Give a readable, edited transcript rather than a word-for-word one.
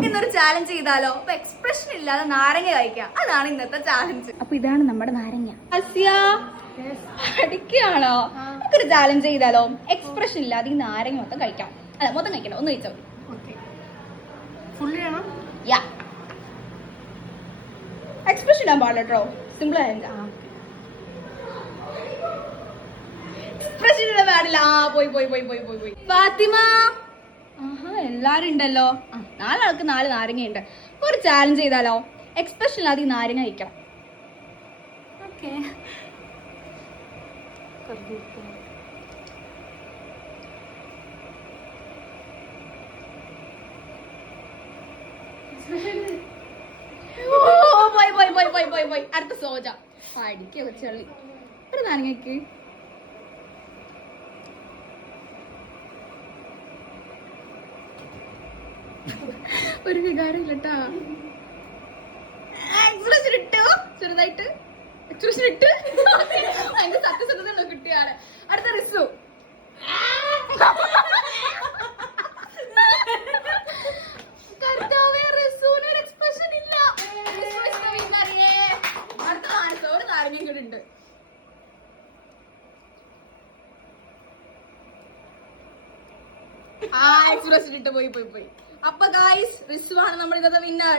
നമുക്ക് ഇന്നൊരു ചാലഞ്ച് ചെയ്താലോ? അപ്പൊ എക്സ്പ്രഷൻ ഇല്ലാതെ നാരങ്ങ കഴിക്കാം. അതാണ് ഇന്നത്തെ ചാലഞ്ച്. അപ്പൊ ഇതാണ് നമ്മുടെ നാരങ്ങ. അടിക്കുകയാണോ? നമുക്കൊരു ചാലഞ്ച് ചെയ്താലോ? എക്സ്പ്രഷൻ ഇല്ലാതെ ഈ നാരങ്ങ മൊത്തം കഴിക്കാം. അല്ല, മൊത്തം കഴിക്കണം, ഒന്ന് കഴിച്ചോ. എക്സ്പ്രഷൻ ഇടാൻ പാടില്ല കേട്ടോ. സിമ്പിൾ ആയ എക്സ്പ്രഷൻ ഇടാൻ പാടില്ല. പോയി ഫാത്തിമ. ആഹാ, എല്ലാരും ഉണ്ടല്ലോ. 4 ആൾക്ക് 4 നാരങ്ങയുണ്ട്. ഒരു ചാലഞ്ച് ചെയ്താലോ? എക്സ്പ്രഷൻ ഇല്ലാതെ ഈ നാരങ്ങ കഴിക്കണം. ഓക്കെ. പോയി അടുത്ത സോജ അടിക്കുക കൊച്ചള്ളി. ഒരു നാരങ്ങക്ക് ഒരു വികാരം ഇല്ലട്ടാ. എക്സ്പ്രഷൻ ഇട്ടു ചെറുതായിട്ട്. എക്സ്പ്രഷൻ ഇട്ട് അതിന്റെ സത്യസന്ധത കിട്ടിയാണ്. അടുത്ത റിസു. എക്സ്പ്രഷൻ ഇട്ട് പോയി. അപ്പൊ ഗായ്സ്, റിസു ആണ് നമ്മുടെ ഇന്നത്തെ വിന്നർ.